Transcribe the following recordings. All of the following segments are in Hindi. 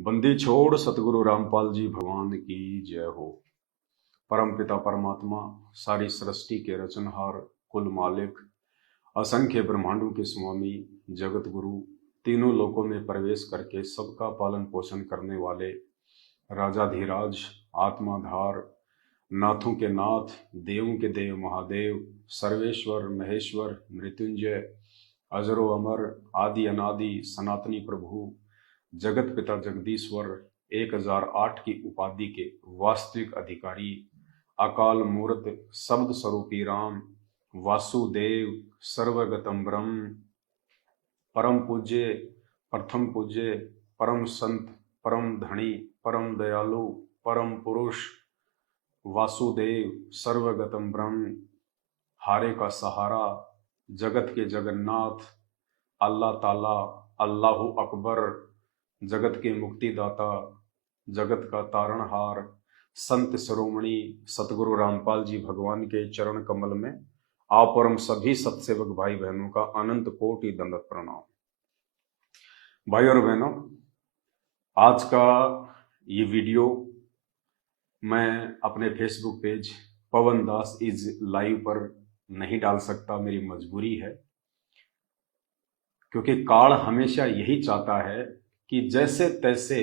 बंदी छोड़ सतगुरु रामपाल जी भगवान की जय हो। परम पिता परमात्मा, सारी सृष्टि के रचनहार, कुल मालिक, असंख्य ब्रह्मांडों के स्वामी, जगत गुरु, तीनों लोकों में प्रवेश करके सबका पालन पोषण करने वाले राजाधिराज, आत्माधार, नाथों के नाथ, देवों के देव महादेव, सर्वेश्वर महेश्वर मृत्युंजय, अजरो अमर, आदि अनादि सनातनी प्रभु, जगत पिता जगदीश्वर, 1008 की उपाधि के वास्तविक अधिकारी, अकाल मूर्त शब्द स्वरूपी राम, वासुदेव, सर्वगतम ब्रह्म, परम पूज्य, प्रथम पूज्य, परम संत, परम धनी, परम दयालु, परम पुरुष, वासुदेव, सर्वगतम ब्रह्म, हारे का सहारा, जगत के जगन्नाथ, अल्लाह ताला, अल्लाहु अकबर, जगत के मुक्तिदाता, जगत का तारणहार, संत शिरोमणि सतगुरु रामपाल जी भगवान के चरण कमल में आप और हम सभी सत्सेवक भाई बहनों का अनंत कोटि दंडवत प्रणाम। भाई और बहनों, आज का ये वीडियो मैं अपने Facebook page Pawan Das is live पर नहीं डाल सकता, मेरी मजबूरी है, क्योंकि काल हमेशा यही चाहता है कि जैसे तैसे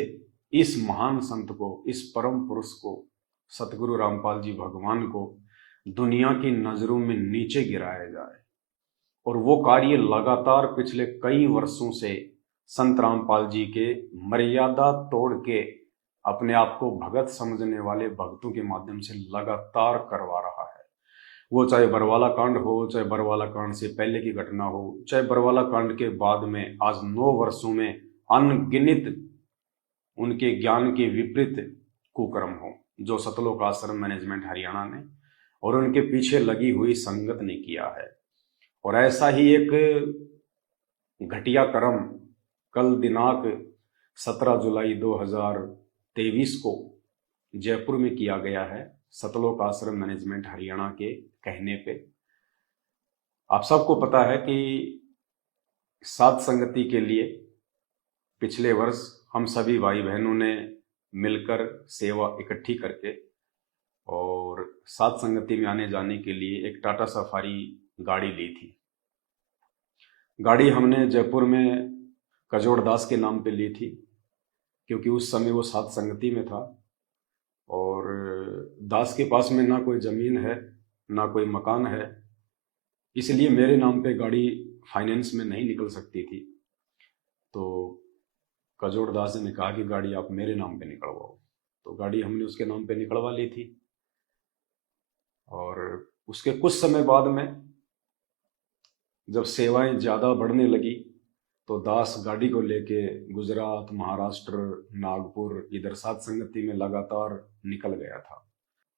इस महान संत को, इस परम पुरुष को, सतगुरु रामपाल जी भगवान को दुनिया की नजरों में नीचे गिराया जाए। और वो कार्य लगातार पिछले कई वर्षों से संत रामपाल जी के मर्यादा तोड़ के अपने आप को भगत समझने वाले भक्तों के माध्यम से लगातार करवा रहा है। वो चाहे बरवाला कांड हो, चाहे बरवाला कांड से पहले की घटना हो, चाहे बरवाला कांड के बाद में आज 9 वर्षों में अनगिनत उनके ज्ञान के विपरीत कुकर्म हो जो सतलोक आश्रम मैनेजमेंट हरियाणा ने और उनके पीछे लगी हुई संगत ने किया है। और ऐसा ही एक घटिया कर्म कल दिनांक 17 जुलाई 2023 को जयपुर में किया गया है, सतलोक आश्रम मैनेजमेंट हरियाणा के कहने पे। आप सबको पता है कि सात संगति के लिए पिछले वर्ष हम सभी भाई बहनों ने मिलकर सेवा इकट्ठी करके और सात संगति में आने जाने के लिए एक टाटा सफारी गाड़ी ली थी। गाड़ी हमने जयपुर में कजोड़ दास के नाम पे ली थी, क्योंकि उस समय वो सात संगति में था और दास के पास में ना कोई ज़मीन है ना कोई मकान है, इसलिए मेरे नाम पे गाड़ी फाइनेंस में नहीं निकल सकती थी। तो कजोड़ दास ने कहा कि गाड़ी आप मेरे नाम पे निकलवाओ, तो गाड़ी हमने उसके नाम पे निकलवा ली थी। और उसके कुछ समय बाद में जब सेवाएं ज़्यादा बढ़ने लगी तो दास गाड़ी को लेके गुजरात, महाराष्ट्र, नागपुर, इधर सात संगति में लगातार निकल गया था।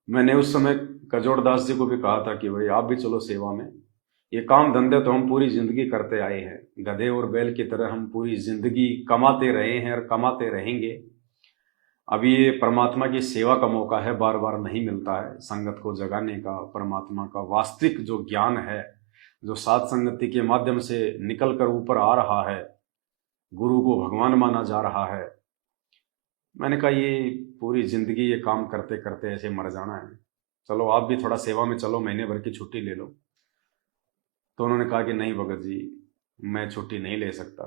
मैंने उस समय कजोड़ दास जी को भी कहा था कि भाई आप भी चलो सेवा में, ये काम धंधे तो हम पूरी जिंदगी करते आए हैं, गधे और बैल की तरह हम पूरी जिंदगी कमाते रहे हैं और कमाते रहेंगे। अभी ये परमात्मा की सेवा का मौका है, बार बार नहीं मिलता है संगत को जगाने का। परमात्मा का वास्तविक जो ज्ञान है, जो सात संगति के माध्यम से निकल कर ऊपर आ रहा है, गुरु को भगवान माना जा रहा है। मैंने कहा ये पूरी जिंदगी ये काम करते करते ऐसे मर जाना है, चलो आप भी थोड़ा सेवा में चलो, महीने भर की छुट्टी ले लो। तो उन्होंने कहा कि नहीं भगत जी, मैं छुट्टी नहीं ले सकता।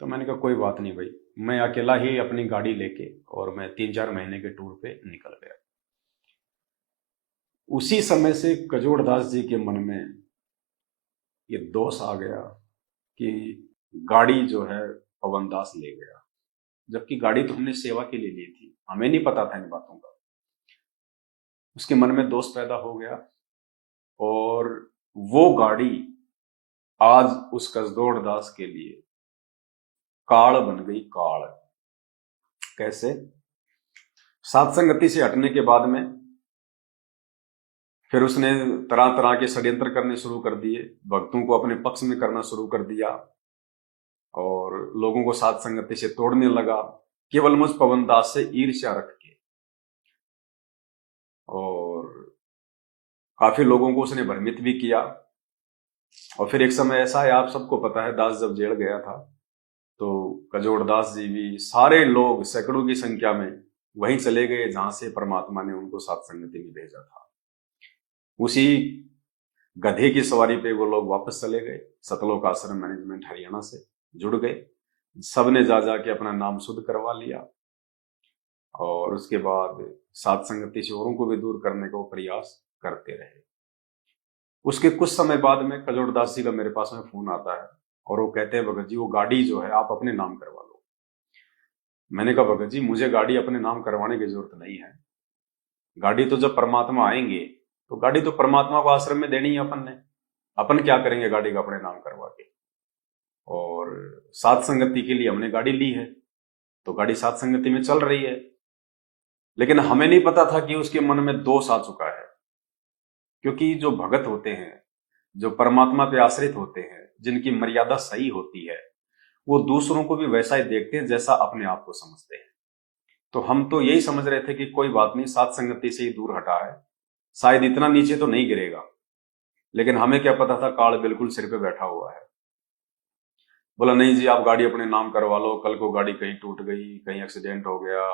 तो मैंने कहा कोई बात नहीं भाई, मैं अकेला ही अपनी गाड़ी लेके और मैं 3-4 महीने के टूर पे निकल गया। उसी समय से कजोड़ दास जी के मन में ये दोष आ गया कि गाड़ी जो है पवन दास ले गया, जबकि गाड़ी तो हमने सेवा के लिए ली थी, हमें नहीं पता था इन बातों का। उसके मन में दोष पैदा हो गया और वो गाड़ी आज उस कजोड़ दास के लिए काल बन गई। काल कैसे? सात संगति से हटने के बाद में फिर उसने तरह तरह के षड्यंत्र करने शुरू कर दिए, भक्तों को अपने पक्ष में करना शुरू कर दिया और लोगों को सात संगति से तोड़ने लगा, केवल मुझ पवन दास से ईर्ष्या रख के। और काफी लोगों को उसने भ्रमित भी किया। और फिर एक समय ऐसा है, आप सबको पता है, दास जब जेल गया था तो कजोड़दास जी भी, सारे लोग सैकड़ों की संख्या में वहीं चले गए जहां से परमात्मा ने उनको सात संगति में भेजा था। उसी गधे की सवारी पे वो लोग वापस चले गए। सतलोक आश्रम मैनेजमेंट हरियाणा से जुड़ गए। सबने जा जाके अपना नाम शुद्ध करवा लिया और उसके बाद सात संगति से औरों को भी दूर करने का वो प्रयास करते रहे। उसके कुछ समय बाद में कजोड़दास जी का मेरे पास में फोन आता है और वो कहते हैं, भगत जी वो गाड़ी जो है आप अपने नाम करवा लो। मैंने कहा, भगत जी मुझे गाड़ी अपने नाम करवाने की जरूरत नहीं है। गाड़ी तो जब परमात्मा आएंगे तो गाड़ी तो परमात्मा को आश्रम में देनी है अपन ने। अपन क्या करेंगे गाड़ी का अपने नाम करवा के। और सात संगति के लिए हमने गाड़ी ली है तो गाड़ी सात संगति में चल रही है। लेकिन हमें नहीं पता था कि उसके मन में दोष आ चुका है। क्योंकि जो भगत होते हैं, जो परमात्मा पे आश्रित होते हैं, जिनकी मर्यादा सही होती है, वो दूसरों को भी वैसा ही देखते हैं जैसा अपने आप को समझते हैं। तो हम तो यही समझ रहे थे कि कोई बात नहीं, सात संगति से ही दूर हटा है, शायद इतना नीचे तो नहीं गिरेगा। लेकिन हमें क्या पता था काल बिल्कुल सिर पे बैठा हुआ है। बोला नहीं जी आप गाड़ी अपने नाम करवा लो, कल को गाड़ी कहीं टूट गई, कहीं एक्सीडेंट हो गया।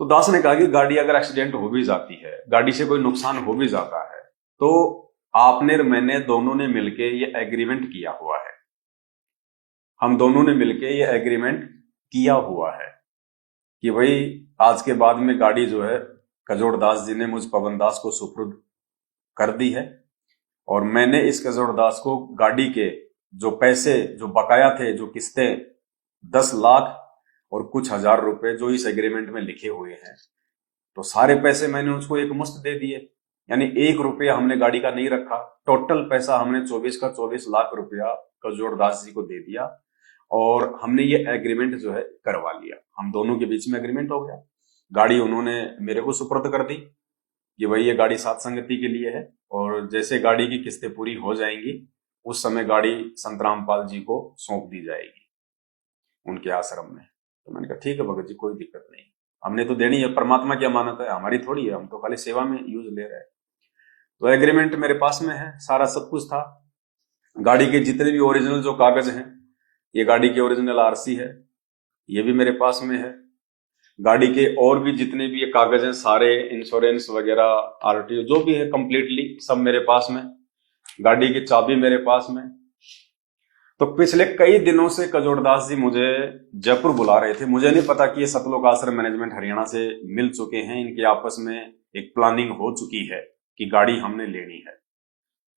तो दास ने कहा कि गाड़ी अगर एक्सीडेंट हो भी जाती है, गाड़ी से कोई नुकसान हो भी जाता है, तो आपने और मैंने दोनों ने मिलके ये एग्रीमेंट किया हुआ है। हम दोनों ने मिलके ये एग्रीमेंट किया हुआ है कि भाई आज के बाद में गाड़ी जो है कजोड़दास जी ने मुझ पवन दास को सुपुर्द कर दी है और मैंने इस कजोड़दास को गाड़ी के जो पैसे जो बकाया थे, जो किस्तें 10 लाख और कुछ हजार रुपए जो इस एग्रीमेंट में लिखे हुए हैं, तो सारे पैसे मैंने उसको एक मुश्त दे दिए। यानी 1 रुपया हमने गाड़ी का नहीं रखा। टोटल पैसा हमने 24 का 24 लाख रुपया कजोड़दास जी को दे दिया और हमने ये एग्रीमेंट जो है करवा लिया। हम दोनों के बीच में एग्रीमेंट हो गया। गाड़ी उन्होंने मेरे को सुपुर्द कर दी कि भाई ये गाड़ी सात संगति के लिए है और जैसे गाड़ी की किस्तें पूरी हो जाएंगी उस समय गाड़ी संत रामपाल जी को सौंप दी जाएगी उनके आश्रम में। तो मैंने कहा ठीक है भगत जी कोई दिक्कत नहीं, हमने तो देनी है, परमात्मा की अमानत है, हमारी थोड़ी है, हम तो खाली सेवा में यूज ले रहे हैं। तो एग्रीमेंट मेरे पास में है, सारा सब कुछ था। गाड़ी के जितने भी ओरिजिनल जो कागज हैं, ये गाड़ी की ओरिजिनल आरसी है, ये भी मेरे पास में है। गाड़ी के और भी जितने भी ये कागज हैं सारे, इंश्योरेंस वगैरह, आरटीओ जो भी है, कंप्लीटली सब मेरे पास में। गाड़ी की चाबी मेरे पास में। तो पिछले कई दिनों से कजोड़दास जी मुझे जयपुर बुला रहे थे। मुझे नहीं पता कि ये सतलोक आश्रम मैनेजमेंट हरियाणा से मिल चुके हैं, इनके आपस में एक प्लानिंग हो चुकी है कि गाड़ी हमने लेनी है।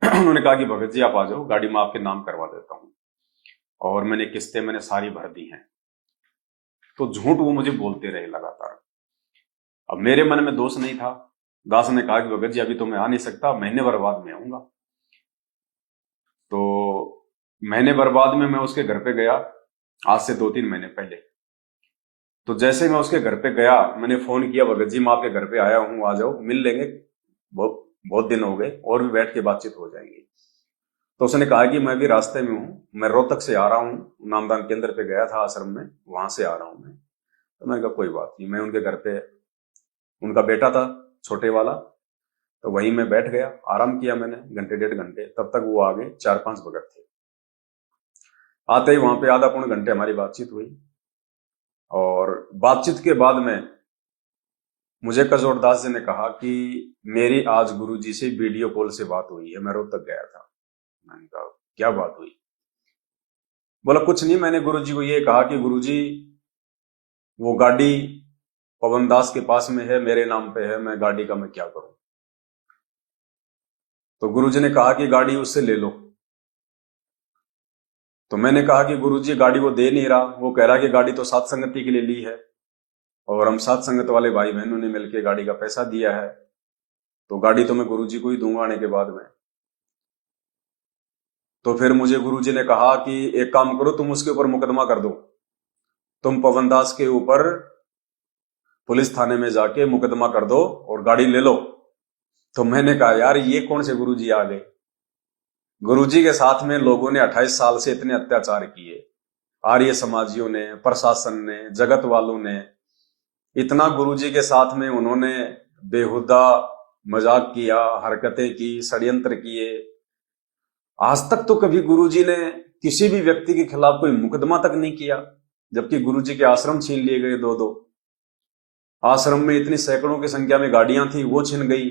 उन्होंने कहा कि भगत जी आप आ जाओ, गाड़ी मैं आपके नाम करवा देता हूं। और मैंने किस्तें मैंने सारी भर दी हैं। तो झूठ वो मुझे बोलते रहे लगातार। अब मेरे मन में दोष नहीं था। दास ने कहा कि भगत जी अभी तो मैं आ नहीं सकता, महीने भर बाद में आऊंगा। तो महीने भर बाद में मैं उसके घर पे गया, आज से 2-3 महीने पहले। तो जैसे मैं उसके घर पे गया, मैंने फोन किया, भगत जी मैं आपके घर पे आया हूँ, आ जाओ, मिल लेंगे, बहुत बहुत दिन हो गए और भी बैठ के बातचीत हो जाएगी। तो उसने कहा कि मैं भी रास्ते में हूँ, मैं रोहतक से आ रहा हूँ, नामदान केंद्र पे गया था आश्रम में, वहां से आ रहा हूँ मैं। तो मैंने कहा कोई बात नहीं। मैं उनके घर पे, उनका बेटा था छोटे वाला, तो वहीं मैं बैठ गया, आराम किया मैंने 1-1.5 घंटे। तब तक वो आ गए, 4-5 भगत थे। आते ही वहां पे आधा पौने घंटे हमारी बातचीत हुई और बातचीत के बाद में मुझे कजोड़दास जी ने कहा कि मेरी आज गुरुजी से वीडियो कॉल से बात हुई है, मैं रोहतक गया था। मैंने कहा क्या बात हुई? बोला कुछ नहीं, मैंने गुरुजी को ये कहा कि गुरुजी वो गाड़ी पवन दास के पास में है, मेरे नाम पे है, मैं गाड़ी का मैं क्या करूं? तो गुरुजी ने कहा कि गाड़ी उससे ले लो। तो मैंने कहा कि गुरुजी गाड़ी वो दे नहीं रहा, वो कह रहा कि गाड़ी तो सात संगति के लिए ली है और हम सात संगत वाले भाई बहनों ने मिलकर गाड़ी का पैसा दिया है, तो गाड़ी तो मैं गुरुजी को ही दूंगा आने के बाद में। तो फिर मुझे गुरुजी ने कहा कि एक काम करो, तुम उसके ऊपर मुकदमा कर दो, तुम पवन दास के ऊपर पुलिस थाने में जाके मुकदमा कर दो और गाड़ी ले लो। तो मैंने कहा यार ये कौन से गुरुजी आ गए? गुरुजी के साथ में लोगों ने 28 साल से इतने अत्याचार किए, आर्य समाजियों ने, प्रशासन ने, जगत वालों ने, इतना गुरुजी के साथ में उन्होंने बेहुदा मजाक किया, हरकतें की, षड्यंत्र किए। आज तक तो कभी गुरुजी ने किसी भी व्यक्ति के खिलाफ कोई मुकदमा तक नहीं किया, जबकि गुरुजी के आश्रम छीन लिए गए, दो दो आश्रम में इतनी सैकड़ों की संख्या में गाड़ियां थी वो छिन गई,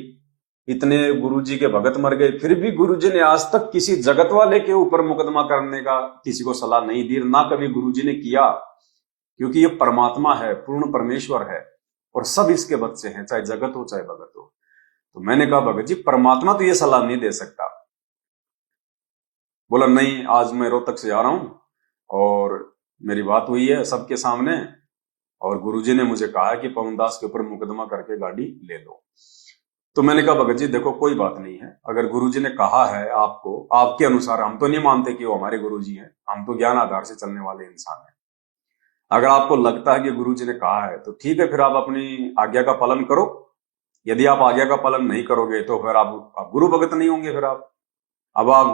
इतने गुरुजी के भगत मर गए, फिर भी गुरुजी ने आज तक किसी जगत वाले के ऊपर मुकदमा करने का किसी को सलाह नहीं दी, ना कभी गुरुजी ने किया, क्योंकि ये परमात्मा है, पूर्ण परमेश्वर है और सब इसके बच्चे हैं, चाहे जगत हो चाहे भगत हो। तो मैंने कहा भगत जी परमात्मा तो ये सलाह नहीं दे सकता। बोला नहीं, आज मैं रोहतक से आ रहा हूं और मेरी बात हुई है सबके सामने और गुरुजी ने मुझे कहा कि पवन दास के ऊपर मुकदमा करके गाड़ी ले लो। तो मैंने कहा भगत जी देखो कोई बात नहीं है, अगर गुरुजी ने कहा है आपको, आपके अनुसार, हम तो नहीं मानते कि वो हमारे गुरुजी हैं, हम तो ज्ञान आधार से चलने वाले इंसान हैं। अगर आपको लगता है कि गुरुजी ने कहा है तो ठीक है, फिर आप अपनी आज्ञा का पालन करो। यदि आप आज्ञा का पालन नहीं करोगे तो फिर आप गुरु भगत नहीं होंगे। फिर आप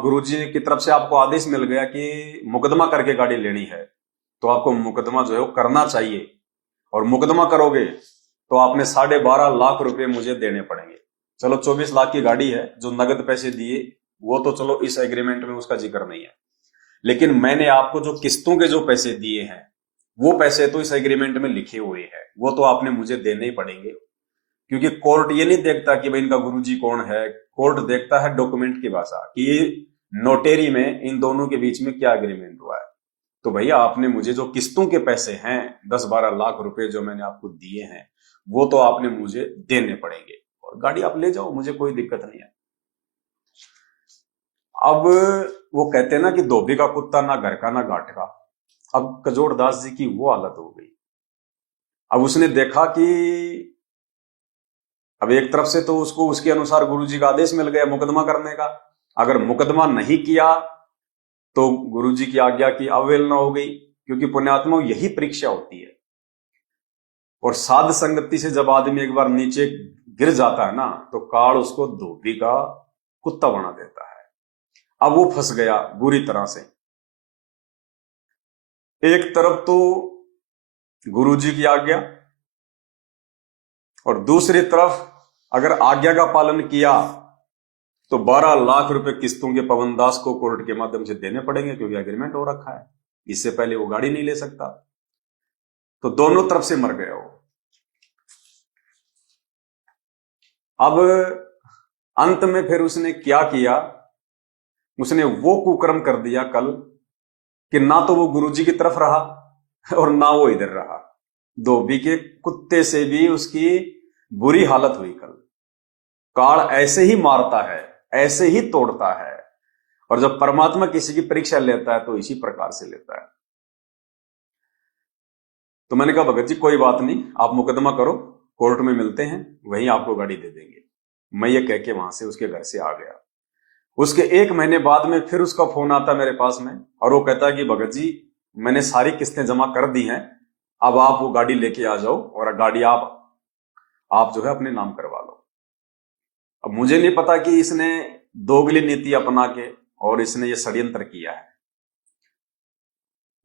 गुरुजी की तरफ से आपको आदेश मिल गया कि मुकदमा करके गाड़ी लेनी है, तो आपको मुकदमा जो है वो करना चाहिए, और मुकदमा करोगे तो आपने 12.5 लाख रुपए मुझे देने पड़ेंगे। चलो 24 लाख की गाड़ी है, जो नगद पैसे दिए वो तो चलो इस एग्रीमेंट में उसका जिक्र नहीं है, लेकिन मैंने आपको जो किस्तों के जो पैसे दिए हैं वो पैसे तो इस एग्रीमेंट में लिखे हुए हैं, वो तो आपने मुझे देने ही पड़ेंगे। क्योंकि कोर्ट ये नहीं देखता कि भाई इनका गुरुजी कौन है, कोर्ट देखता है डॉक्यूमेंट की भाषा, कि नोटेरी में इन दोनों के बीच में क्या एग्रीमेंट हुआ है। तो भैया आपने मुझे जो किस्तों के पैसे हैं 10-12 लाख रुपए जो मैंने आपको दिए हैं वो तो आपने मुझे देने पड़ेंगे, और गाड़ी आप ले जाओ, मुझे कोई दिक्कत नहीं है। अब वो कहते हैं ना कि धोबी का कुत्ता ना घर का ना घाट का। अब कजोड़ दास जी की वो हालत हो गई। अब उसने देखा कि अब एक तरफ से तो उसको उसके अनुसार गुरुजी का आदेश मिल गया मुकदमा करने का, अगर मुकदमा नहीं किया तो गुरुजी की आज्ञा की अवहेलना हो गई, क्योंकि पुण्यात्मा यही परीक्षा होती है। और साध संगति से जब आदमी एक बार नीचे गिर जाता है ना तो काल उसको धोबी का कुत्ता बना देता है। अब वो फंस गया बुरी तरह से। एक तरफ तो गुरुजी की आज्ञा, और दूसरी तरफ अगर आज्ञा का पालन किया तो 12 लाख रुपए किस्तों के पवन दास को कोर्ट के माध्यम से देने पड़ेंगे, क्योंकि एग्रीमेंट हो रखा है, इससे पहले वो गाड़ी नहीं ले सकता। तो दोनों तरफ से मर गया वो। अब अंत में फिर उसने क्या किया, उसने वो कुकर्म कर दिया कल कि ना तो वो गुरुजी की तरफ रहा और ना वो इधर रहा। धोबी के कुत्ते से भी उसकी बुरी हालत हुई कल। काल ऐसे ही मारता है, ऐसे ही तोड़ता है, और जब परमात्मा किसी की परीक्षा लेता है तो इसी प्रकार से लेता है। तो मैंने कहा भगत जी कोई बात नहीं, आप मुकदमा करो, कोर्ट में मिलते हैं, वहीं आपको गाड़ी दे देंगे। मैं ये कह के वहां से उसके घर से आ गया। उसके 1 महीने बाद में फिर उसका फोन आता मेरे पास में, और वो कहता है कि भगत जी मैंने सारी किस्तें जमा कर दी हैं, अब आप वो गाड़ी लेके आ जाओ और गाड़ी आप जो है अपने नाम करवा लो। अब मुझे नहीं पता कि इसने दोगली नीति अपना के और इसने ये षड्यंत्र किया है।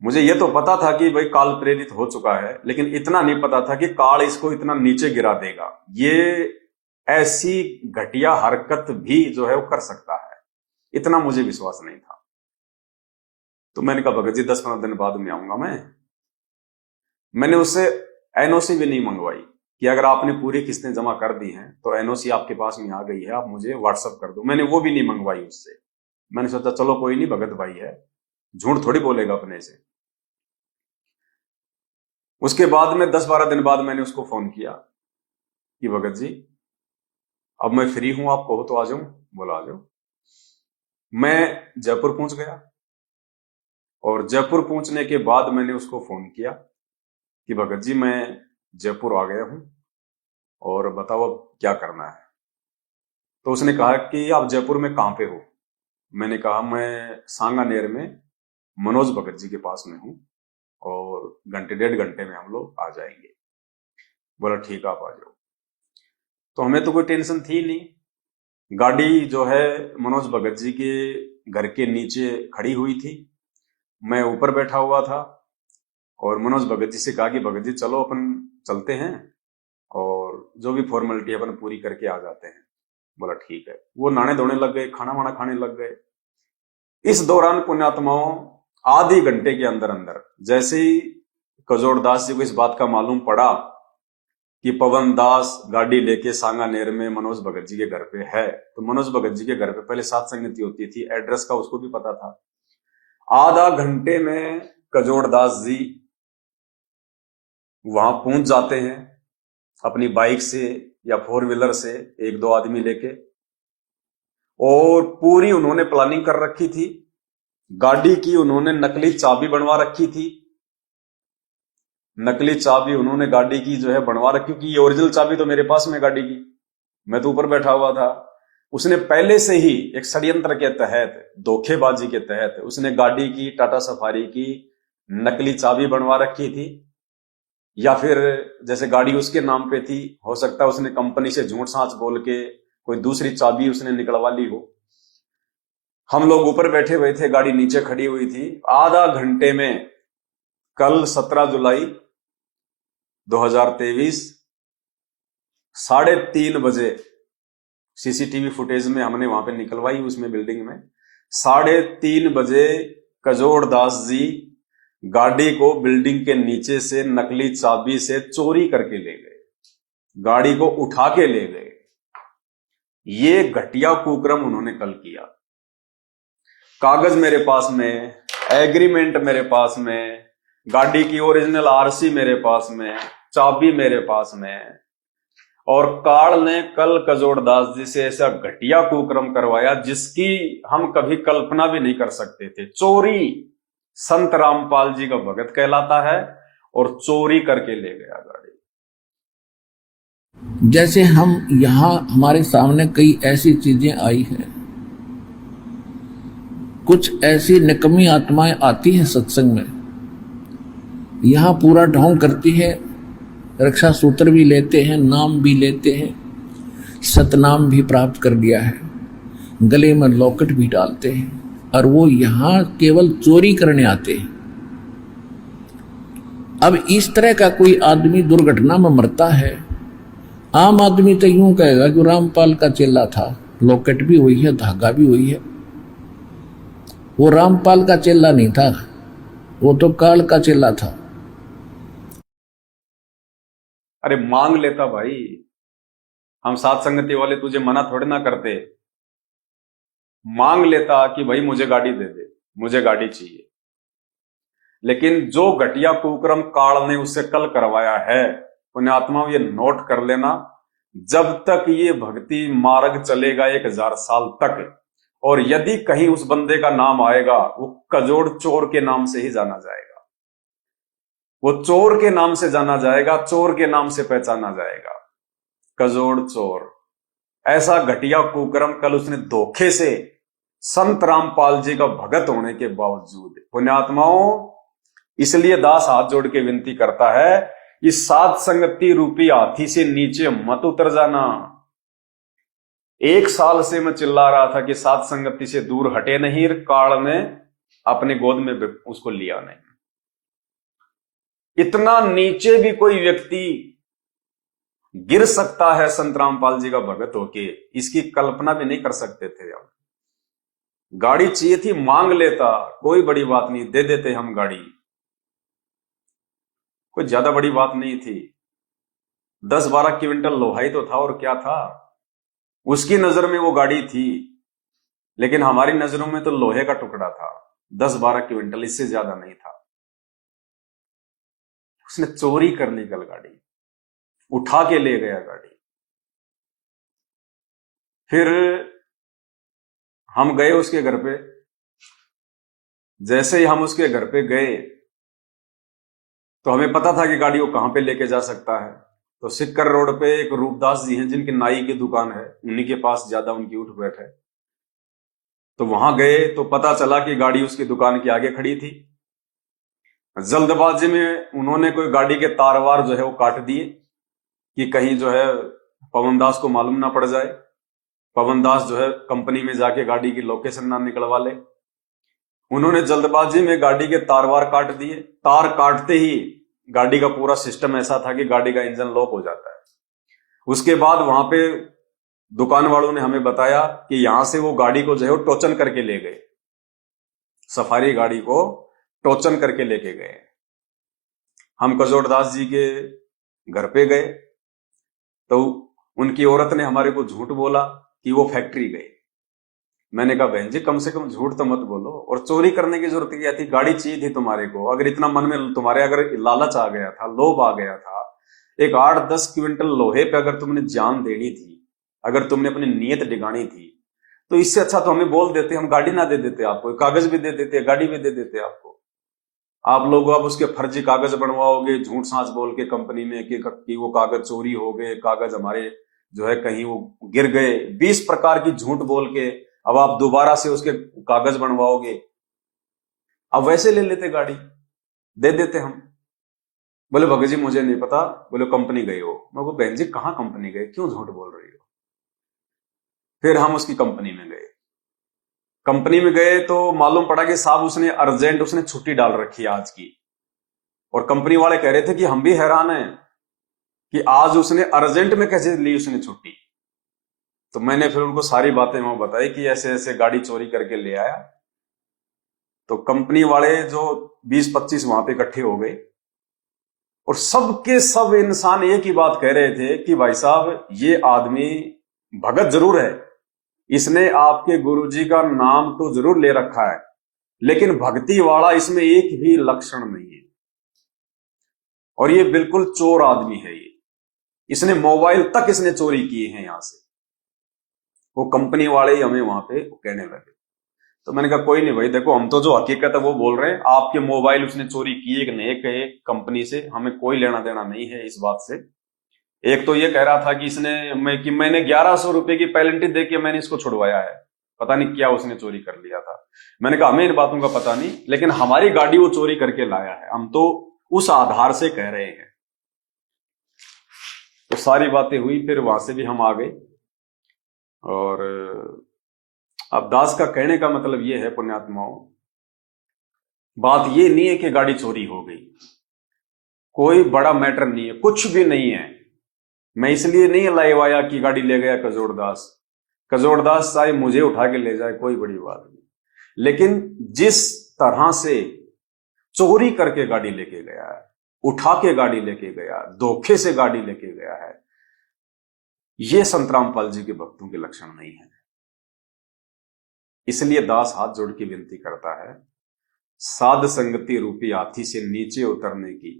मुझे ये तो पता था कि भाई काल प्रेरित हो चुका है, लेकिन इतना नहीं पता था कि काल इसको इतना नीचे गिरा देगा। ये ऐसी घटिया हरकत भी जो है वो कर सकता है, इतना मुझे विश्वास नहीं था। तो मैंने कहा भगत जी 10-15 दिन बाद में आऊंगा। मैंने उससे एनओसी भी नहीं मंगवाई कि अगर आपने पूरी किस्तें जमा कर दी हैं तो एनओसी आपके पास में आ गई है, आप मुझे व्हाट्सअप कर दो, मैंने वो भी नहीं मंगवाई उससे। मैंने सोचा चलो कोई नहीं, भगत भाई है, झूठ थोड़ी बोलेगा अपने से। उसके बाद में 10-12 दिन बाद मैंने उसको फोन किया कि भगत जी अब मैं फ्री हूं, आप कहो तो आ जाऊं। बोला आ जाओ। मैं जयपुर पहुंच गया, और जयपुर पहुंचने के बाद मैंने उसको फोन किया कि भगत जी मैं जयपुर आ गया हूं और बताओ अब क्या करना है। तो उसने कहा कि आप जयपुर में कहां पे हो। मैंने कहा मैं सांगानेर में मनोज भगत जी के पास में हूं और 1-1.5 घंटे में हम लोग आ जाएंगे। बोला ठीक आप आ जाओ। तो हमें तो कोई टेंशन थी नहीं, गाड़ी जो है मनोज भगत जी के घर के नीचे खड़ी हुई थी, मैं ऊपर बैठा हुआ था, और मनोज भगत जी से कहा कि भगत जी चलो अपन चलते हैं और जो भी फॉर्मेलिटी अपन पूरी करके आ जाते हैं। बोला ठीक है। वो नहाने धोने लग गए, खाना वाना खाने लग गए। इस दौरान पुण्यात्माओं आधे घंटे के अंदर अंदर जैसे ही कजोड़दास जी को इस बात का मालूम पड़ा कि पवन दास गाड़ी लेके सांगानेर में मनोज भगत जी के घर पे है, तो मनोज भगत जी के घर पे पहले सात संगति होती थी, एड्रेस का उसको भी पता था। आधा घंटे में कजोड़दास जी वहां पहुंच जाते हैं अपनी बाइक से या फोर व्हीलर से, एक दो आदमी लेके, और पूरी उन्होंने प्लानिंग कर रखी थी। गाड़ी की उन्होंने नकली चाबी बनवा रखी थी, नकली चाबी उन्होंने गाड़ी की जो है बनवा रखी, क्योंकि ये ओरिजिनल चाबी तो मेरे पास में गाड़ी की, मैं तो ऊपर बैठा हुआ था। उसने पहले से ही एक षड्यंत्र के तहत, धोखेबाजी के तहत, उसने गाड़ी की, टाटा सफारी की नकली चाबी बनवा रखी थी, या फिर जैसे गाड़ी उसके नाम पे थी, हो सकता है उसने कंपनी से झूठ सांच बोल के कोई दूसरी चाबी उसने निकलवा ली हो। हम लोग ऊपर बैठे हुए थे, गाड़ी नीचे खड़ी हुई थी। आधा घंटे में कल 17 जुलाई 2023 3:30 बजे सीसीटीवी फुटेज में हमने वहां पे निकलवाई, उसमें बिल्डिंग में 3:30 बजे कजोड़दास जी गाड़ी को बिल्डिंग के नीचे से नकली चाबी से चोरी करके ले गए, गाड़ी को उठा के ले गए। ये घटिया कुक्रम उन्होंने कल किया। कागज मेरे पास में, एग्रीमेंट मेरे पास में, गाड़ी की ओरिजिनल आरसी मेरे पास में, चाबी मेरे पास में, और काल ने कल कजोड़दास जी से ऐसा घटिया कुक्रम करवाया जिसकी हम कभी कल्पना भी नहीं कर सकते थे। चोरी संत रामपाल जी का भगत कहलाता है, और चोरी करके ले गया गाड़ी। जैसे हम यहाँ हमारे सामने कई ऐसी चीजें आई हैं, कुछ ऐसी निकम्मी आत्माएं आती हैं सत्संग में, यहाँ पूरा ढोंग करती है, रक्षा सूत्र भी लेते हैं, नाम भी लेते हैं, सतनाम भी प्राप्त कर लिया है, गले में लॉकेट भी डालते हैं, और वो यहाँ केवल चोरी करने आते हैं। अब इस तरह का कोई आदमी दुर्घटना में मरता है, आम आदमी तो यूं कहेगा कि रामपाल का चेला था, लॉकेट भी हुई है, धागा भी हुई है। वो रामपाल का चेला नहीं था, वो तो काल का चेला था। अरे मांग लेता भाई, हम सात संगति वाले तुझे मना थोड़े ना करते। मांग लेता कि भाई मुझे गाड़ी दे दे, मुझे गाड़ी चाहिए। लेकिन जो घटिया कुक्रम काल ने उससे कल करवाया है, उन्हें आत्माओं ये नोट कर लेना, जब तक ये भक्ति मार्ग चलेगा 1000 साल तक, और यदि कहीं उस बंदे का नाम आएगा, वो कजोड़ चोर के नाम से ही जाना जाएगा, वो चोर के नाम से जाना जाएगा, चोर के नाम से पहचाना जाएगा, कजोड़ चोर। ऐसा घटिया कुक्रम कल उसने धोखे से संत रामपाल जी का भगत होने के बावजूद। पुण्यात्माओं, इसलिए दास हाथ जोड़ के विनती करता है कि सात संगति रूपी हाथी से नीचे मत उतर जाना। 1 साल से मैं चिल्ला रहा था कि सात संगति से दूर हटे नहीं, काल ने अपने गोद में उसको लिया नहीं। इतना नीचे भी कोई व्यक्ति गिर सकता है संत रामपाल जी का भगत होके, इसकी कल्पना भी नहीं कर सकते थे हम। गाड़ी चाहिए थी, मांग लेता, कोई बड़ी बात नहीं, दे देते हम गाड़ी, कोई ज्यादा बड़ी बात नहीं थी। 10-12 क्विंटल लोहा ही तो था, और क्या था। उसकी नजर में वो गाड़ी थी, लेकिन हमारी नजरों में तो लोहे का टुकड़ा था। 10-12 क्विंटल, इससे ज्यादा नहीं था। उसने चोरी कर ली कल गाड़ी, उठा के ले गया गाड़ी। फिर हम गए उसके घर पे। जैसे ही हम उसके घर पे गए तो हमें पता था कि गाड़ी वो कहां पे लेके जा सकता है। तो सिक्कर रोड पे एक रूपदास जी हैं जिनकी नाई की दुकान है, उन्हीं के पास ज्यादा उनकी उठ बैठ है। तो वहां गए तो पता चला कि गाड़ी उसकी दुकान के आगे खड़ी थी। जल्दबाजी में उन्होंने कोई गाड़ी के तार वार जो है वो काट दिए कि कहीं जो है पवन दास को मालूम ना पड़ जाए, पवन दास जो है कंपनी में जाके गाड़ी की लोकेशन ना निकलवा ले। उन्होंने जल्दबाजी में गाड़ी के तार वार काट दिए। तार काटते ही गाड़ी का पूरा सिस्टम ऐसा था कि गाड़ी का इंजन लॉक हो जाता है। उसके बाद वहां पे दुकान वालों ने हमें बताया कि यहां से वो गाड़ी को जो है वो टोचन करके ले गए, सफारी गाड़ी को टोचन करके लेके गए। हम कजोड़दास जी के घर पे गए तो उनकी औरत ने हमारे को झूठ बोला कि वो फैक्ट्री गए। मैंने कहा बहन जी कम से कम झूठ तो मत बोलो, और चोरी करने की जरूरत क्या थी? गाड़ी चाहिए थी तुम्हारे को, अगर इतना मन में तुम्हारे अगर लालच आ गया था, लोभ आ गया था, एक 8-10 क्विंटल लोहे पे अगर तुमने जान देनी थी, अगर तुमने अपनी नीयत डिगानी थी, तो इससे अच्छा तो हमें बोल देते, हम गाड़ी ना दे देते आपको, कागज भी दे देते, गाड़ी भी दे देते आपको। आप लोग अब उसके फर्जी कागज बनवाओगे झूठ सांच बोल के कंपनी में कि वो कागज चोरी हो गए, कागज हमारे जो है कहीं वो गिर गए, 20 प्रकार की झूठ बोल के अब आप दोबारा से उसके कागज बनवाओगे। अब वैसे ले लेते, गाड़ी दे देते हम। बोले भगत जी मुझे नहीं पता, बोले कंपनी गए हो। मैं बोला बहन जी कहां कंपनी गए, क्यों झूठ बोल रही हो? फिर हम उसकी कंपनी में गए। कंपनी में गए तो मालूम पड़ा कि साहब उसने अर्जेंट उसने छुट्टी डाल रखी है आज की, और कंपनी वाले कह रहे थे कि हम भी हैरान हैं कि आज उसने अर्जेंट में कैसे ली उसने छुट्टी। तो मैंने फिर उनको सारी बातें वहां बताई कि ऐसे ऐसे गाड़ी चोरी करके ले आया। तो कंपनी वाले जो 20-25 वहां पे इकट्ठे हो गए, और सबके सब इंसान एक ही बात कह रहे थे कि भाई साहब ये आदमी भगत जरूर है, इसने आपके गुरुजी का नाम तो जरूर ले रखा है, लेकिन भक्ति वाला इसमें एक भी लक्षण नहीं है, और ये बिल्कुल चोर आदमी है। ये इसने मोबाइल तक इसने चोरी किए हैं यहां से। वो कंपनी वाले ही हमें वहां पे कहने लगे। तो मैंने कहा कोई नहीं भाई, देखो हम तो जो हकीकत है वो बोल रहे हैं, आपके मोबाइल उसने चोरी किए कि नहीं किए कंपनी से हमें कोई लेना देना नहीं है इस बात से। एक तो ये कह रहा था कि मैंने 1100 रुपए की पेनल्टी दे के मैंने इसको छुड़वाया है, पता नहीं क्या उसने चोरी कर लिया था। मैंने कहा हमें इन बातों का पता नहीं, लेकिन हमारी गाड़ी वो चोरी करके लाया है, हम तो उस आधार से कह रहे हैं। तो सारी बातें हुई, फिर वहां से भी हम आ गए। और अब दास का कहने का मतलब ये है पुण्यात्माओं, बात ये नहीं है कि गाड़ी चोरी हो गई, कोई बड़ा मैटर नहीं है, कुछ भी नहीं है। मैं इसलिए नहीं लाइवाया कि गाड़ी ले गया कजोड़दास, कजोड़दास चाहे मुझे उठा के ले जाए कोई बड़ी बात नहीं, लेकिन जिस तरह से चोरी करके गाड़ी लेके गया है, उठा के गाड़ी लेके गया, धोखे से गाड़ी लेके गया है, ये संत रामपाल जी के भक्तों के लक्षण नहीं है। इसलिए दास हाथ जोड़ के विनती करता है, साध संगति रूपी हाथी से नीचे उतरने की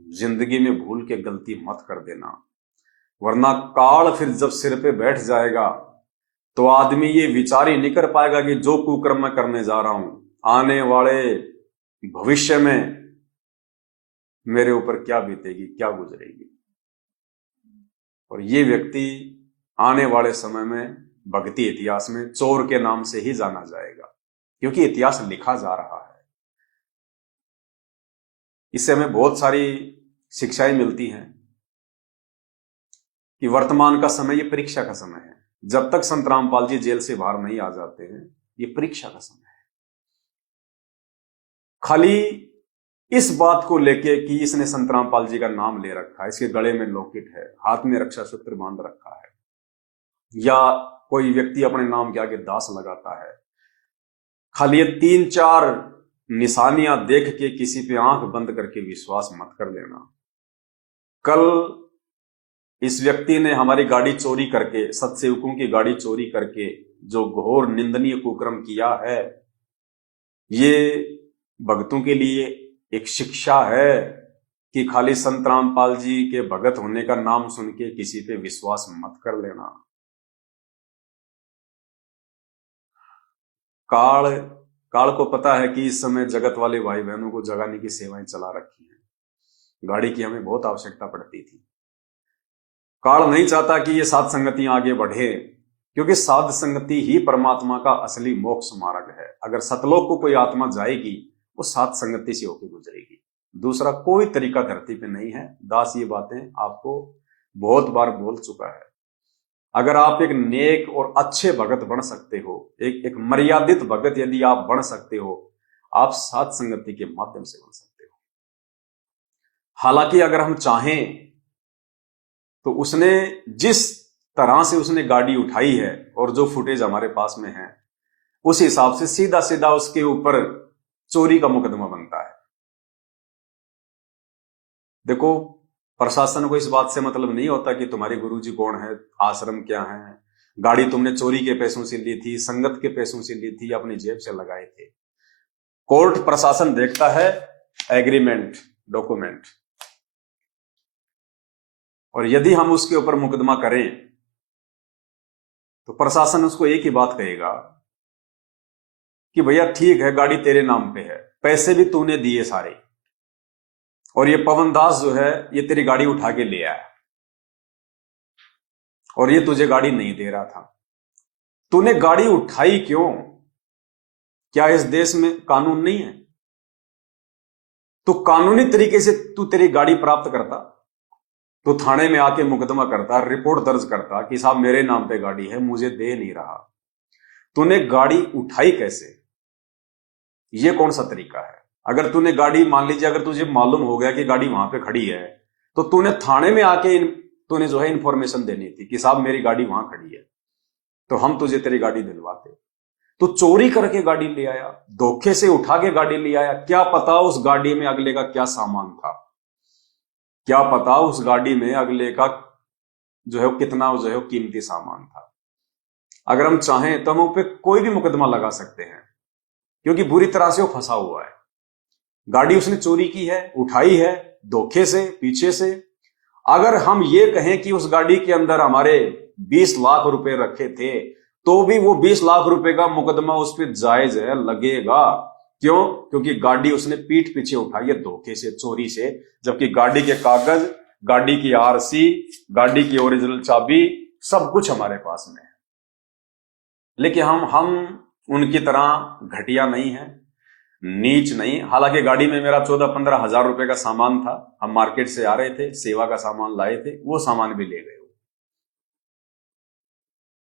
जिंदगी में भूल के गलती मत कर देना, वरना काल फिर जब सिर पे बैठ जाएगा तो आदमी ये विचार ही नहीं कर पाएगा कि जो कुकर्म मैं करने जा रहा हूं आने वाले भविष्य में मेरे ऊपर क्या बीतेगी, क्या गुजरेगी। और ये व्यक्ति आने वाले समय में भक्ति इतिहास में चोर के नाम से ही जाना जाएगा, क्योंकि इतिहास लिखा जा रहा है। इससे हमें बहुत सारी शिक्षाएं मिलती हैं कि वर्तमान का समय ये परीक्षा का समय है। जब तक संत रामपाल जी जेल से बाहर नहीं आ जाते हैं, ये परीक्षा का समय है। खाली इस बात को लेके कि इसने संत रामपाल जी का नाम ले रखा है, इसके गले में लॉकेट है, हाथ में रक्षा सूत्र बांध रखा है, या कोई व्यक्ति अपने नाम के आगे दास लगाता है, खाली ये 3-4 निशानियां देख के किसी पे आंख बंद करके विश्वास मत कर देना। कल इस व्यक्ति ने हमारी गाड़ी चोरी करके, सत्सेवकों की गाड़ी चोरी करके जो घोर निंदनीय कुकर्म किया है, ये भक्तों के लिए एक शिक्षा है कि खाली संत रामपाल जी के भगत होने का नाम सुन के किसी पे विश्वास मत कर लेना। काल को पता है कि इस समय जगत वाले भाई बहनों को जगाने की सेवाएं चला रखी हैं। गाड़ी की हमें बहुत आवश्यकता पड़ती थी। काल नहीं चाहता कि ये साध संगतियां आगे बढ़े, क्योंकि साध संगति ही परमात्मा का असली मोक्ष मार्ग है। अगर सतलोक को कोई आत्मा जाएगी वो साध संगति से होकर गुजरेगी, दूसरा कोई तरीका धरती पे नहीं है। दास ये बातें आपको बहुत बार बोल चुका है। अगर आप एक नेक और अच्छे भगत बन सकते हो, एक मर्यादित भगत यदि आप बन सकते हो, आप साध संगति के माध्यम से बन सकते हो। हालांकि अगर हम चाहें तो उसने जिस तरह से उसने गाड़ी उठाई है और जो फुटेज हमारे पास में है, उस हिसाब से सीधा सीधा उसके ऊपर चोरी का मुकदमा बनता है। देखो, प्रशासन को इस बात से मतलब नहीं होता कि तुम्हारे गुरुजी कौन है, आश्रम क्या है, गाड़ी तुमने चोरी के पैसों से ली थी, संगत के पैसों से ली थी, अपनी जेब से लगाए थे। कोर्ट प्रशासन देखता है एग्रीमेंट, डॉक्यूमेंट, और यदि हम उसके ऊपर मुकदमा करें तो प्रशासन उसको एक ही बात कहेगा कि भैया ठीक है, गाड़ी तेरे नाम पे है, पैसे भी तूने दिए सारे, और ये पवन दास जो है ये तेरी गाड़ी उठा के ले आया, और ये तुझे गाड़ी नहीं दे रहा था। तूने गाड़ी उठाई क्यों? क्या इस देश में कानून नहीं है? तो कानूनी तरीके से तू तेरी गाड़ी प्राप्त करता, तो थाने में आके मुकदमा करता, रिपोर्ट दर्ज करता कि साहब मेरे नाम पे गाड़ी है, मुझे दे नहीं रहा। तूने गाड़ी उठाई कैसे? ये कौन सा तरीका है? अगर तूने गाड़ी, मान लीजिए अगर तुझे मालूम हो गया कि गाड़ी वहां पे खड़ी है, तो तूने थाने में आके तूने जो है इंफॉर्मेशन देनी थी कि साहब मेरी गाड़ी वहां खड़ी है, तो हम तुझे तेरी गाड़ी दिलवाते। तो चोरी करके गाड़ी ले आया, धोखे से उठा के गाड़ी ले आया, क्या पता उस गाड़ी में अगले का क्या सामान था, क्या पता उस गाड़ी में अगले का जो है कितना जो है कीमती सामान था। अगर हम चाहें तो हम उस पर कोई भी मुकदमा लगा सकते हैं, क्योंकि बुरी तरह से वो फंसा हुआ है। गाड़ी उसने चोरी की है, उठाई है धोखे से, पीछे से। अगर हम ये कहें कि उस गाड़ी के अंदर हमारे 20 लाख रुपए रखे थे, तो भी वो 20 लाख रुपए का मुकदमा उस पर जायज है, लगेगा। क्यों? क्योंकि गाड़ी उसने पीठ पीछे उठाई है धोखे से, चोरी से, जबकि गाड़ी के कागज, गाड़ी की आरसी, गाड़ी की ओरिजिनल चाबी, सब कुछ हमारे पास में है। लेकिन हम उनकी तरह घटिया नहीं है, नीच नहीं। हालांकि गाड़ी में मेरा 14-15 हजार रुपए का सामान था, हम मार्केट से आ रहे थे, सेवा का सामान लाए थे, वो सामान भी ले गए।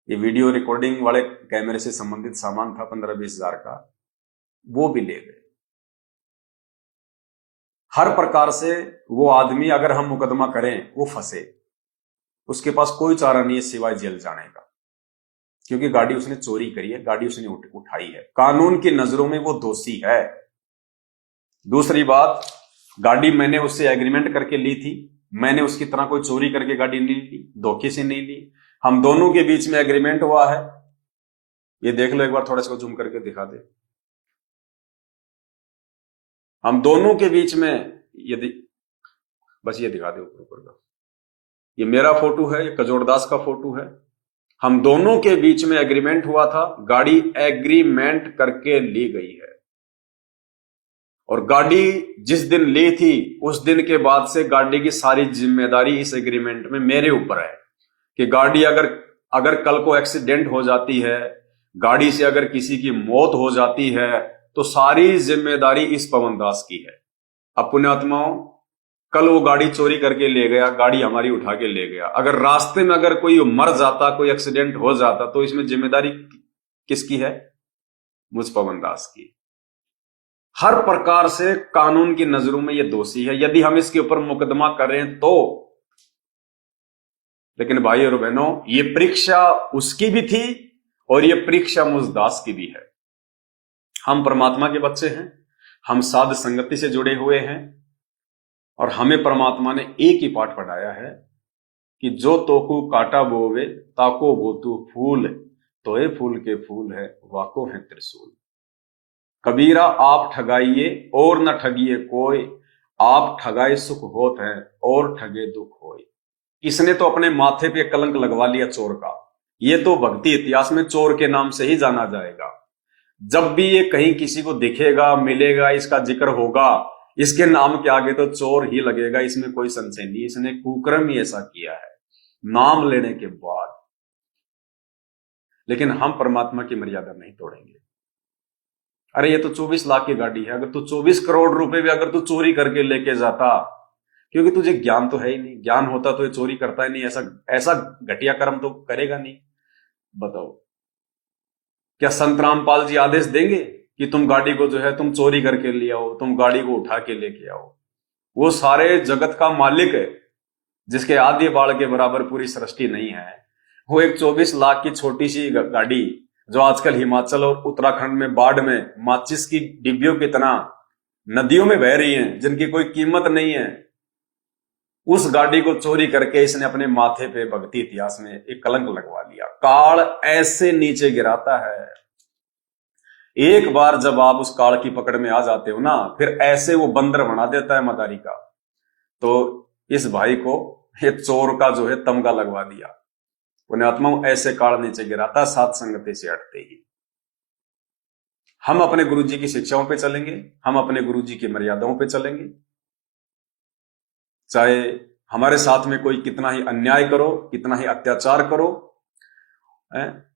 ये वीडियो रिकॉर्डिंग वाले कैमरे से संबंधित सामान था 15-20 हजार का, वो भी ले गए। हर प्रकार से वो आदमी, अगर हम मुकदमा करें, वो फंसे, उसके पास कोई चारा नहीं है सिवाय जेल जाने का, क्योंकि गाड़ी उसने चोरी करी है, गाड़ी उसने उठाई है, कानून की नजरों में वो दोषी है। दूसरी बात, गाड़ी मैंने उससे एग्रीमेंट करके ली थी, मैंने उसकी तरह कोई चोरी करके गाड़ी नहीं ली, धोखे से नहीं ली, हम दोनों के बीच में एग्रीमेंट हुआ है। ये देख लो एक बार, थोड़ा सा जूम करके दिखा दे। हम दोनों के बीच में बस ये दिखा दे ऊपर का, ये मेरा फोटो है, ये कजोड़दास का फोटो है। हम दोनों के बीच में एग्रीमेंट हुआ था, गाड़ी एग्रीमेंट करके ली गई है, और गाड़ी जिस दिन ली थी उस दिन के बाद से गाड़ी की सारी जिम्मेदारी इस एग्रीमेंट में मेरे ऊपर है कि गाड़ी अगर कल को एक्सीडेंट हो जाती है, गाड़ी से अगर किसी की मौत हो जाती है, तो सारी जिम्मेदारी इस पवन दास की है। अब पुण्यात्माओं, कल वो गाड़ी चोरी करके ले गया, गाड़ी हमारी उठा के ले गया, अगर रास्ते में अगर कोई मर जाता, कोई एक्सीडेंट हो जाता, तो इसमें जिम्मेदारी किसकी है? मुझ पवन दास की। हर प्रकार से कानून की नजरों में ये दोषी है, यदि हम इसके ऊपर मुकदमा करें तो। लेकिन भाई और बहनों, ये परीक्षा उसकी भी थी और ये परीक्षा मुझ दास की भी है। हम परमात्मा के बच्चे हैं, हम साध संगति से जुड़े हुए हैं, और हमें परमात्मा ने एक ही पाठ पढ़ाया है कि जो तोकू काटा बोवे ताको बोतू फूल, तोए फूल के फूल है वाको है त्रिशूल। कबीरा आप ठगाइए और न ठगिए कोई, आप ठगाए सुख होत है और ठगे दुख होए। इसने तो अपने माथे पे कलंक लगवा लिया चोर का। ये तो भक्ति इतिहास में चोर के नाम से ही जाना जाएगा। जब भी ये कहीं किसी को दिखेगा, मिलेगा, इसका जिक्र होगा, इसके नाम के आगे तो चोर ही लगेगा, इसमें कोई संशय नहीं। इसने कुकर्म ही ऐसा किया है नाम लेने के बाद। लेकिन हम परमात्मा की मर्यादा नहीं तोड़ेंगे। अरे ये तो 24 लाख की गाड़ी है, अगर तू 24 करोड़ रुपए भी अगर तू चोरी करके लेके जाता, क्योंकि तुझे ज्ञान तो है ही नहीं, ज्ञान होता तो ये चोरी करता ही नहीं, ऐसा घटिया कर्म तो करेगा नहीं। बताओ, क्या संत रामपाल जी आदेश देंगे कि तुम गाड़ी को जो है तुम चोरी करके ले आओ, तुम गाड़ी को उठा के लेके आओ? वो सारे जगत का मालिक है, जिसके आदि बाल के बराबर पूरी सृष्टि नहीं है, वो एक 24 लाख की छोटी सी गाड़ी जो आजकल हिमाचल और उत्तराखंड में बाढ़ में माचिस की डिब्बियों की तरह नदियों में बह रही हैं, जिनकी कोई कीमत नहीं है, उस गाड़ी को चोरी करके इसने अपने माथे पे भक्ति इतिहास में एक कलंक लगवा लिया। काल ऐसे नीचे गिराता है, एक बार जब आप उस काल की पकड़ में आ जाते हो ना, फिर ऐसे वो बंदर बना देता है मदारी का। तो इस भाई को ये चोर का जो है तमगा लगवा दिया। पुण्यात्माओं, ऐसे काल नीचे गिराता सात संगति से हटते ही। हम अपने गुरुजी की शिक्षाओं पे चलेंगे, हम अपने गुरुजी की मर्यादाओं पे चलेंगे, चाहे हमारे साथ में कोई कितना ही अन्याय करो, कितना ही अत्याचार करो।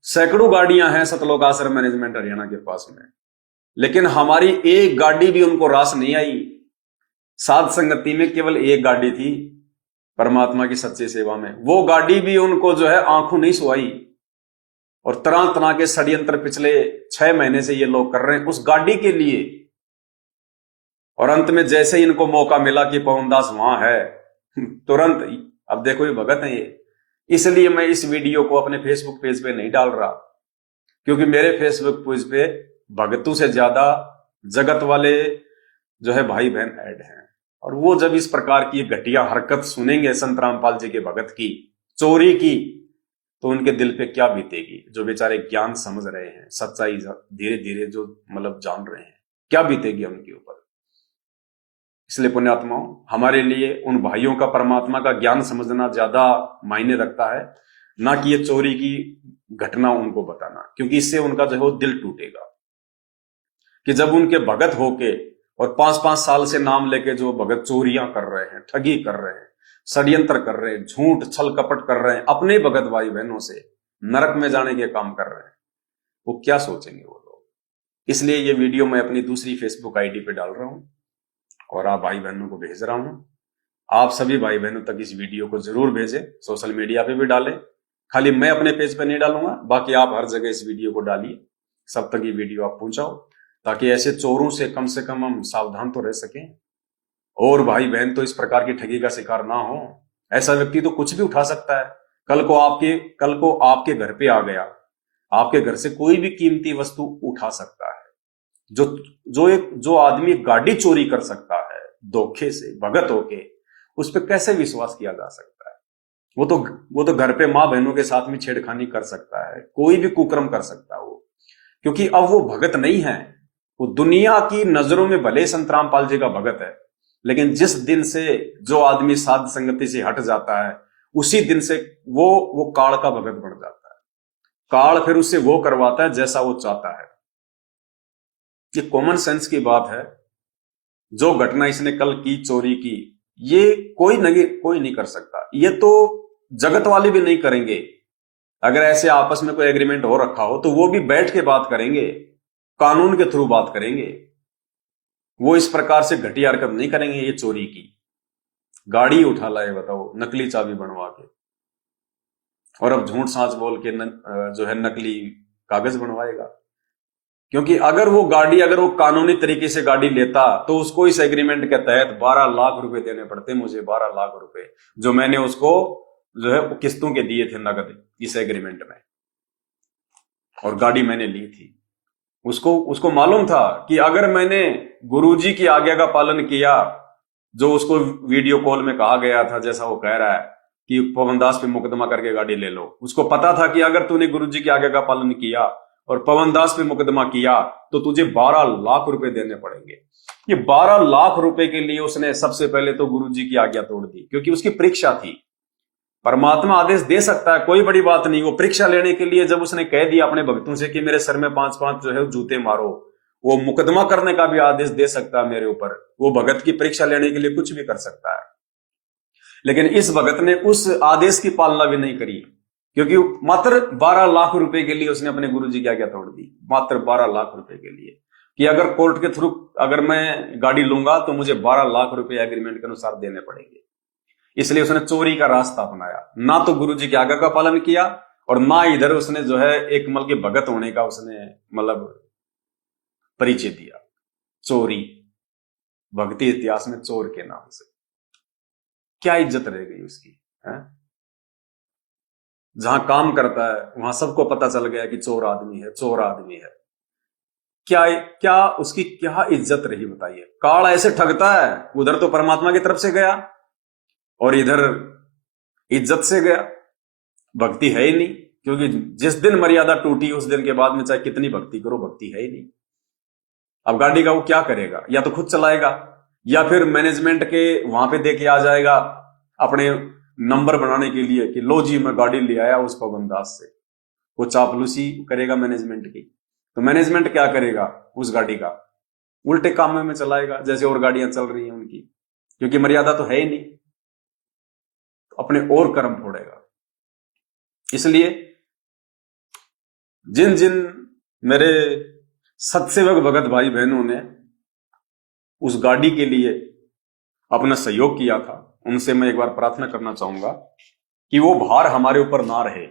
सैकड़ों गाड़ियां हैं सतलोक आश्रम मैनेजमेंट हरियाणा के पास में, लेकिन हमारी एक गाड़ी भी उनको रास नहीं आई। साध संगति में केवल एक गाड़ी थी परमात्मा की सच्ची सेवा में, वो गाड़ी भी उनको जो है आंखों नहीं सुहाई। और तरह तरह के षड्यंत्र पिछले 6 महीने से ये लोग कर रहे हैं उस गाड़ी के लिए। और अंत में जैसे ही इनको मौका मिला कि पवनदास वहां है, तुरंत अब देखो ये भगत है ये। इसलिए मैं इस वीडियो को अपने फेसबुक पेज पे नहीं डाल रहा, क्योंकि मेरे फेसबुक पेज पे भगतों से ज्यादा जगत वाले जो है भाई बहन ऐड हैं। और वो जब इस प्रकार की घटिया हरकत सुनेंगे संत रामपाल जी के भगत की, चोरी की, तो उनके दिल पे क्या बीतेगी। जो बेचारे ज्ञान समझ रहे हैं, सच्चाई धीरे धीरे जो मतलब जान रहे हैं, क्या बीतेगी उनके ऊपर। इसलिए पुण्यात्माओं, हमारे लिए उन भाइयों का परमात्मा का ज्ञान समझना ज्यादा मायने रखता है, ना कि ये चोरी की घटना उनको बताना, क्योंकि इससे उनका जो है वो दिल टूटेगा। कि जब उनके भगत होके और 5-5 साल से नाम लेके जो भगत चोरियां कर रहे हैं, ठगी कर रहे हैं, षड्यंत्र कर रहे हैं, झूठ छल कपट कर रहे हैं, अपने भगत भाई बहनों से नरक में जाने के काम कर रहे हैं, वो क्या सोचेंगे वो लोग। इसलिए ये वीडियो मैं अपनी दूसरी फेसबुक आईडी पे डाल रहा हूं और आप भाई बहनों को भेज रहा हूं। आप सभी भाई बहनों तक इस वीडियो को जरूर भेजें, सोशल मीडिया पे भी डालें। खाली मैं अपने पेज पे नहीं डालूंगा, बाकी आप हर जगह इस वीडियो को डालिए, सब तक ये वीडियो आप पहुंचाओ, ताकि ऐसे चोरों से कम हम सावधान तो रह सकें और भाई बहन तो इस प्रकार की ठगी का शिकार ना हो। ऐसा व्यक्ति तो कुछ भी उठा सकता है। कल को आपके घर पे आ गया, आपके घर से कोई भी कीमती वस्तु उठा सकता है। जो आदमी गाड़ी चोरी कर सकता है धोखे से, भगत होके, उस पर कैसे विश्वास किया जा सकता है। वो तो घर पे मां बहनों के साथ में छेड़खानी कर सकता है, कोई भी कुकर्म कर सकता है वो, क्योंकि अब वो भगत नहीं है। वो दुनिया की नजरों में भले संत रामपाल जी का भगत है, लेकिन जिस दिन से जो आदमी साध संगति से हट जाता है, उसी दिन से वो काल का भगत बन जाता है। काल फिर उससे वो करवाता है जैसा वो चाहता है। ये कॉमन सेंस की बात है। जो घटना इसने कल की, चोरी की, ये कोई नहीं कर सकता। ये तो जगत वाले भी नहीं करेंगे। अगर ऐसे आपस में कोई एग्रीमेंट हो रखा हो तो वो भी बैठ के बात करेंगे, कानून के थ्रू बात करेंगे। वो इस प्रकार से घटिया हरकत नहीं करेंगे। ये चोरी की गाड़ी उठा लाए, बताओ, नकली चाबी बनवा के, और अब झूठ साच बोल के जो है नकली कागज बनवाएगा। क्योंकि अगर वो कानूनी तरीके से गाड़ी लेता तो उसको इस एग्रीमेंट के तहत 12 लाख रुपए देने पड़ते। मुझे 12 लाख रुपए जो मैंने उसको जो है वो किस्तों के दिए थे नगद इस एग्रीमेंट में, और गाड़ी मैंने ली थी। उसको मालूम था कि अगर मैंने गुरुजी की आज्ञा का पालन किया, जो उसको वीडियो कॉल में कहा गया था, जैसा वो कह रहा है कि पवनदास पे मुकदमा करके गाड़ी ले लो, उसको पता था कि अगर तूने गुरुजी की आज्ञा का पालन किया और पवनदास पे मुकदमा किया तो तुझे 12 लाख रुपए देने पड़ेंगे। ये 12 लाख रुपए के लिए उसने सबसे पहले तो गुरुजी की आज्ञा तोड़ दी, क्योंकि उसकी परीक्षा थी। परमात्मा आदेश दे सकता है, कोई बड़ी बात नहीं। वो परीक्षा लेने के लिए जब उसने कह दिया अपने भक्तों से कि मेरे सर में 5-5 जो है जूते मारो, वो मुकदमा करने का भी आदेश दे सकता है मेरे ऊपर। वो भगत की परीक्षा लेने के लिए कुछ भी कर सकता है। लेकिन इस भगत ने उस आदेश की पालना भी नहीं करी, क्योंकि मात्र 12 लाख रुपए के लिए उसने अपने गुरुजी की आज्ञा तोड़ दी। मात्र 12 लाख रुपए के लिए कि अगर कोर्ट के थ्रू अगर मैं गाड़ी लूंगा तो मुझे 12 लाख रुपए एग्रीमेंट के अनुसार देने पड़ेंगे। इसलिए उसने चोरी का रास्ता अपनाया। ना तो गुरुजी की आज्ञा का पालन किया और ना इधर उसने जो है एक मल के भगत होने का उसने मतलब परिचय दिया। चोरी, भक्ति इतिहास में चोर के नाम से क्या इज्जत रह गई उसकी, है? जहां काम करता है वहां सबको पता चल गया कि चोर आदमी है, चोर आदमी है, क्या क्या उसकी क्या इज्जत रही बताइए। काल ऐसे ठगता है, उधर तो परमात्मा की तरफ से गया और इधर इज्जत से गया, भक्ति है ही नहीं। क्योंकि जिस दिन मर्यादा टूटी उस दिन के बाद में चाहे कितनी भक्ति करो, भक्ति है ही नहीं। अब गाड़ी का वो क्या करेगा, या तो खुद चलाएगा या फिर मैनेजमेंट के वहां पे दे के आ जाएगा अपने नंबर बनाने के लिए कि लो जी मैं गाड़ी ले आया उस पवनदास से। वो चापलूसी करेगा मैनेजमेंट की, तो मैनेजमेंट क्या करेगा उस गाड़ी का, उल्टे काम में चलाएगा जैसे और गाड़ियां चल रही हैं उनकी, क्योंकि मर्यादा तो है ही नहीं, तो अपने और कर्म फोड़ेगा। इसलिए जिन जिन मेरे सत्सेवक भगत भाई बहनों ने उस गाड़ी के लिए अपना सहयोग किया था, उनसे मैं एक बार प्रार्थना करना चाहूंगा कि वो भार हमारे ऊपर ना रहे।